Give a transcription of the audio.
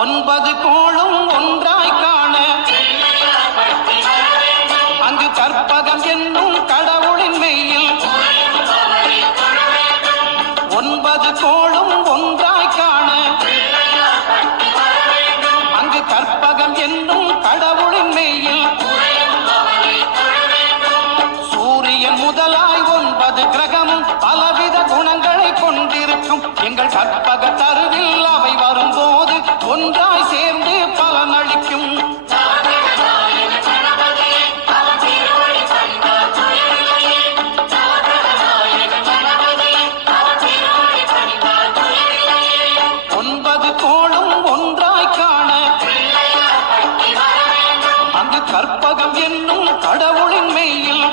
ஒன்பது கோளும் ஒன்றாய் காண அங்கு கற்பகம் என்னும் கடவுளின் மெய்யில் ஒன்பது கோளும் ஒன்றாய் காண அங்கு கற்பகம் என்னும் கடவுளின் மெய்யில் சூரியன் முதலாய் ஒன்பது கிரகமும் பலவித குணங்களை கொண்டிருக்கும் எங்கள் கற்பக தருவில் அவை வரும்போது ஒன்றாய் சேர்ந்து பலனளிக்கும். ஒன்பது கோளும் ஒன்றாய் காண அங்கு கற்பகம் என்னும் கடவுளின் மெய்யில்